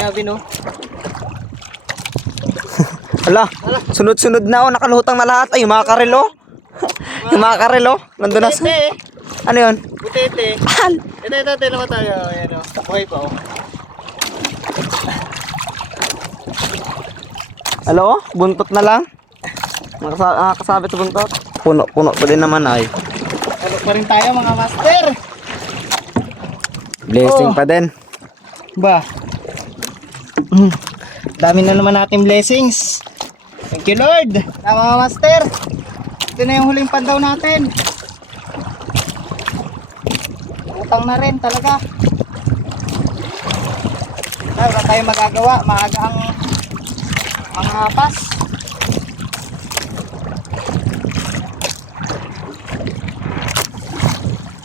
Grabe no. Ala, sunod-sunod na oh, nakalutang na lahat. Ay, yung mga karel oh. Yung mga karel oh, nandun na sa... Butete. Ano yun? Butete. Al! Ito, naman tayo. Ayan o. Buhay pa o. Alo, buntot na lang. Nakasabit sa buntot. Puno pa din naman ay. Ano pa rin tayo mga master. Blessing Oh. pa din. Ba? Dami na naman natin blessings. Thank you Lord. Mga master. Ito na yung huling pandaw natin. Utang na rin talaga. Ay, wala tayong magagawa. Maaga ang mga hapas.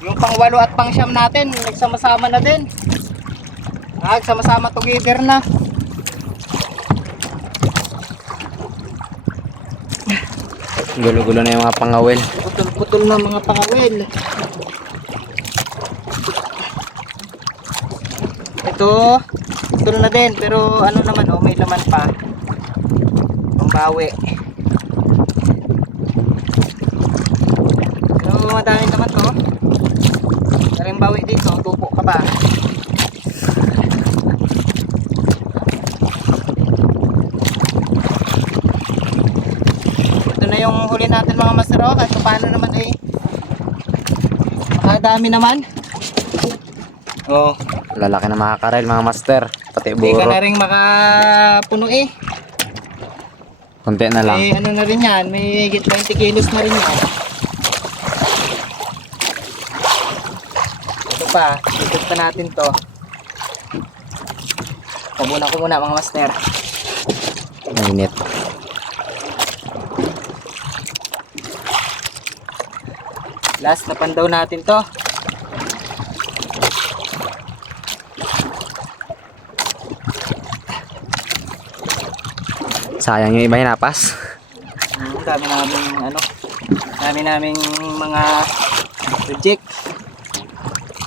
Yung pang 8 at pang 9 natin, nagsama-sama na din. Nagsama-sama together na. Gulo-gulo na yung mga pangawil. Putol-putol na mga pangawil. Ito, putol na din. Pero ano naman, oh, may laman pa. Pambawi. Pero madami naman to. Daring bawi dito, tupo ka ba? Ito na yung huli natin mga master, oh. Kahit paano naman ay makadami naman. Oh. Lalaki na mga karel, mga master. Pati Hindi ka buro. na rin makapuno eh. Kunti na lang. May ano na rin yan, may higit 20 kilos na rin yan. Ito pa, ikot pa natin to. Pabuna ko muna mga master. Mainit. Last na pandaw natin to. Sayang yung iba hinapas. Dami naming ano, dami naming mga reject.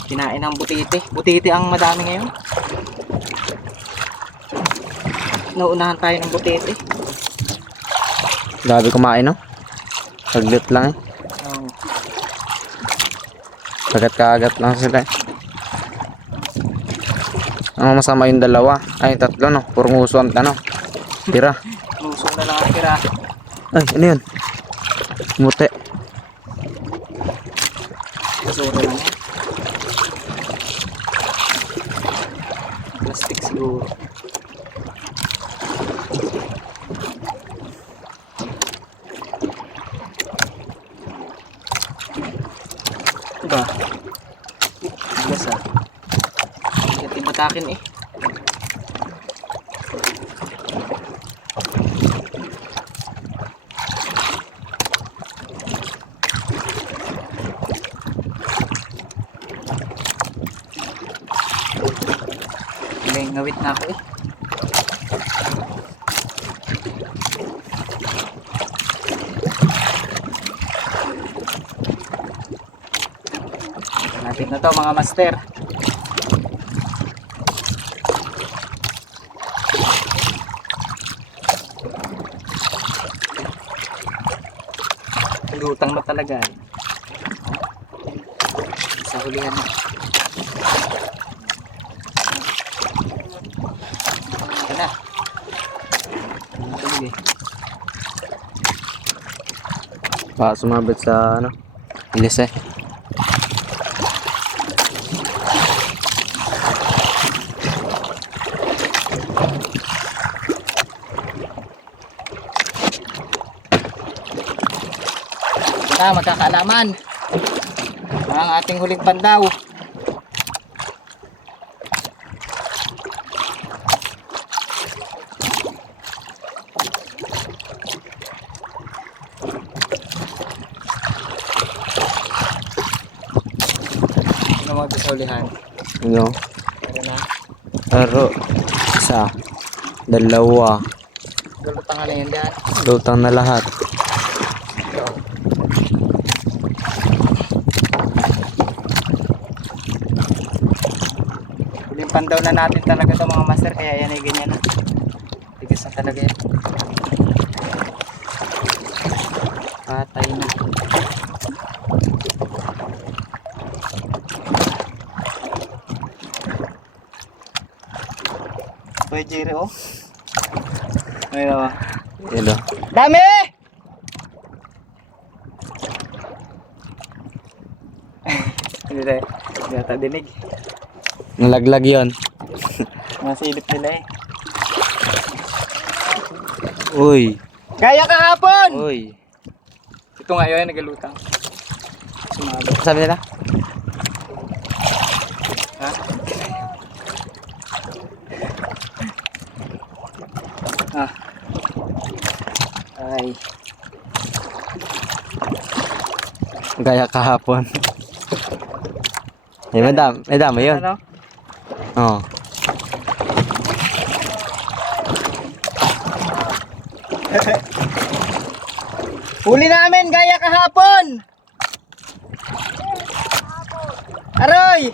Kinain ng butiti. Butiti ang madami ngayon. Nauunahan tayo ng butiti. Grabe kumain no? Saglit lang eh. Oh. Kagat-kagat lang sila eh. Ang masama yung dalawa. Ay, tatlo no. Puro nguso ang ano. Tira. Luso na lang ang tira. Ay, ano yun? Mute. Basura lang yan. Plastic siguro. Diba? Bigas ah. Hindi timatakin eh. May ngawit na ako eh. Natin na to mga master. Lutang na talaga eh. Sa hulihan na. Ito na. Sige. Baka sumabit sa ano? Ilis eh. Magkakaalaman ang ating huling pandaw. Ano magkakaulihan? Ano? Ano na? Aro. Isa. Dalawa. Lulutang na yan dyan. Lutang na lahat. Huling pandaw na natin talaga ito mga master, kaya yan ay ganyan na. Tigas na talaga yan. Patay na. Kuya Jerry, oh. Ayun naman. Yun o. Dami! Hindi tayo. Hindi nata dinig. Nalaglag yun. Masilip nila eh. Uy. Kaya kahapon! Uy. Ito nga yun, nagalutang. Sumabot. Sabi nila? Ha? Ah. Ay. Gaya kahapon. Eh, may dami yun. Ano? Oo. Huli namin gaya kahapon! Aroy!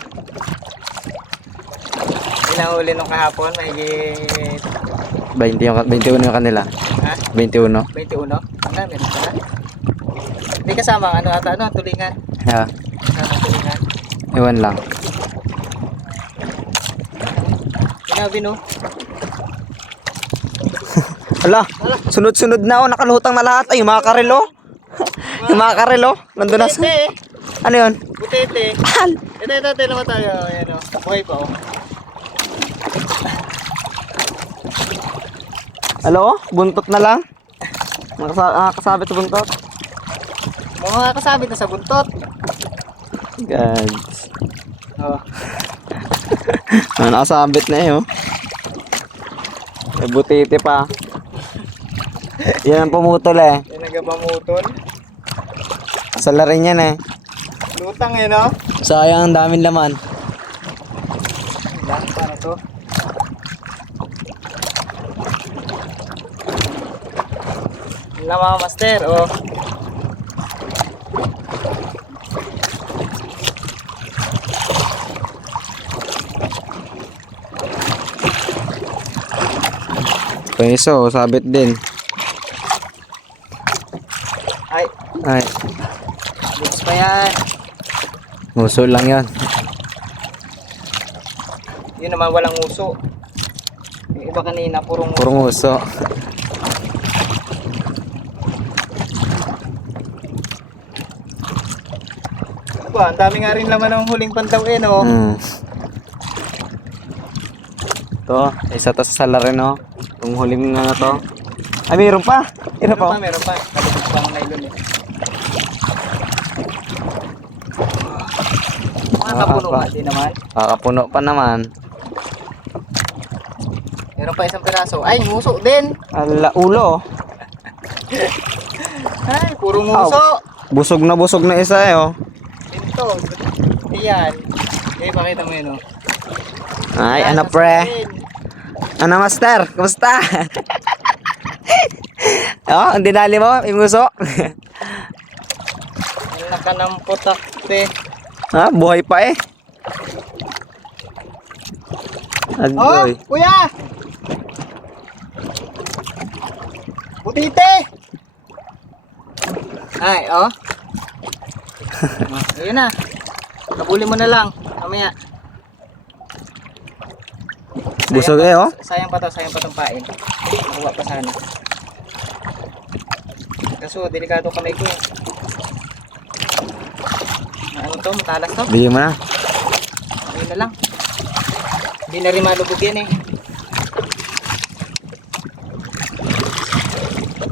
Pinahuli nung kahapon, mahigit 21 yung kanila. ha? 21. 21? Ang dami rin pala. Hindi kasama ang ano ata, ano, tulingan. Yeah. Kasama tulingan. Ewan lang. Sinabi no? Hala, sunod-sunod na oh, nakalutang na lahat. Ay, yung mga karelo. Yung mga karelo. Nandun na sa... Butete! Ano yun? Butete! Ito, naman tayo. Ayan o, buhay pa o. Hello? Buntot na lang? Nakasabit sa buntot? Mga kasabit na sa buntot. Gods. Oh. Nakasabit na eh oh. May butiti pa. Yan ang pumutol eh. Yan nagabamutol. Sala rin yan eh. Lutang yun o. Sayang ang daming laman. Lahat pa na to. Yun lang mga master o. Peso, sabit din. Ay, Ay, goods pa yan. nguso lang yan. Yun naman walang uso. Yung iba kanina purong uso. Purong nguso. Ba, ang dami nga rin laman ng huling pantaw eh no. Ito, isa to sa sala rin oh. Yung huling na to. Ay, mayroon pa. Mayroon pa. Meron pa. Kalibig pa ang nylon eh. Mga kapuno pa. pa din naman. Kakapuno pa naman. Meron pa isang piraso. Ay, nguso din. Ala, ulo oh. Ay, puro nguso. Busog na isa eh oh. Ito. Iyan. Okay, pakita mo yun oh. Ay, Yan, ano pre? nasabihin. Ano master? Kumusta? Oh, ang dinali mo, imuso. Ang nakanampot akte. Ha, buhay pa eh. Oh, Agoy. kuya! Butite! Ay, oh. Ayun na. Kabuli mo na lang. Mamaya. Busog eh oh. Sayang pa tong pain. Nakuha pa sana. Kaso, delikado kamay ko eh. Ano to? Matalas to? Bigyan mo na. Ayun na lang. Hindi na rin malubog yan eh.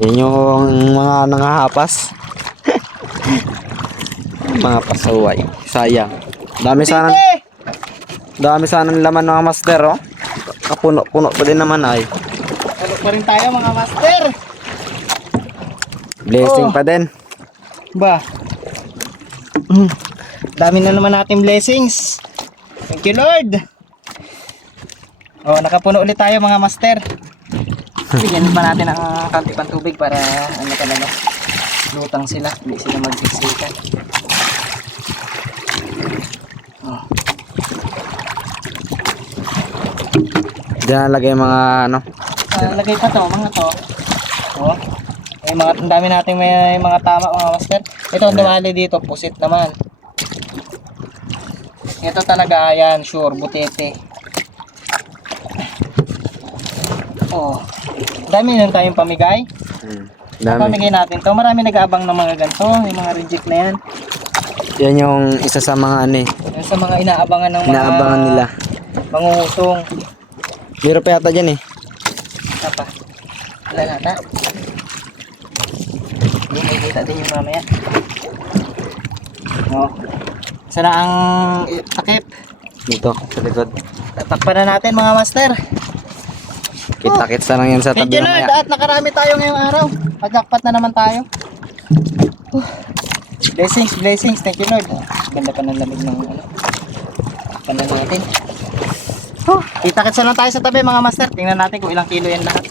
Yan yung mga nangahapas. Mga pasaway. Sayang. Dami sana ng laman mga master oh. Kapuno-puno pa din naman ay. Tulog pa rin tayo mga master. Blessing Oh. pa din. Ba? Dami na naman natin blessings. Thank you Lord. Oh, nakapuno ulit tayo mga master. Bigyan pa natin ng kanti pang tubig para ano talaga. Lutang sila, hindi sila magsiksikan. Oh. Diyan nalagay yung mga ano. Lagay pa to, mga to. Oh. Ang dami nating may mga tama mga master. Ito ang dumali dito, pusit naman. Ito talaga yan, sure, butete. Oh. Dami nun tayong pamigay. Dami. Pamigay natin to. Marami nag-aabang ng mga ganito, yung mga reject na yan. Yan yung isa sa mga ano eh. Yan sa mga inaabangan ng mga Inaabangan nila. mangungutong. Meron pa yata dyan eh. Apa? Wala nata. Hindi may kita din yung mamaya. Oh. Isa na ang takip. Dito, sa likod. Tatakpan na natin mga master. Kita-kits na lang yan sa Thank tabi you Lord mamaya. at nakarami tayo ngayong araw. Pajakpat na naman tayo. Blessings, blessings. Thank you Lord. Ganda pa ng lamig ng ano. Takpan na natin. Kita-kits na lang tayo sa tabi mga master. Tingnan natin kung ilang kilo yan lahat.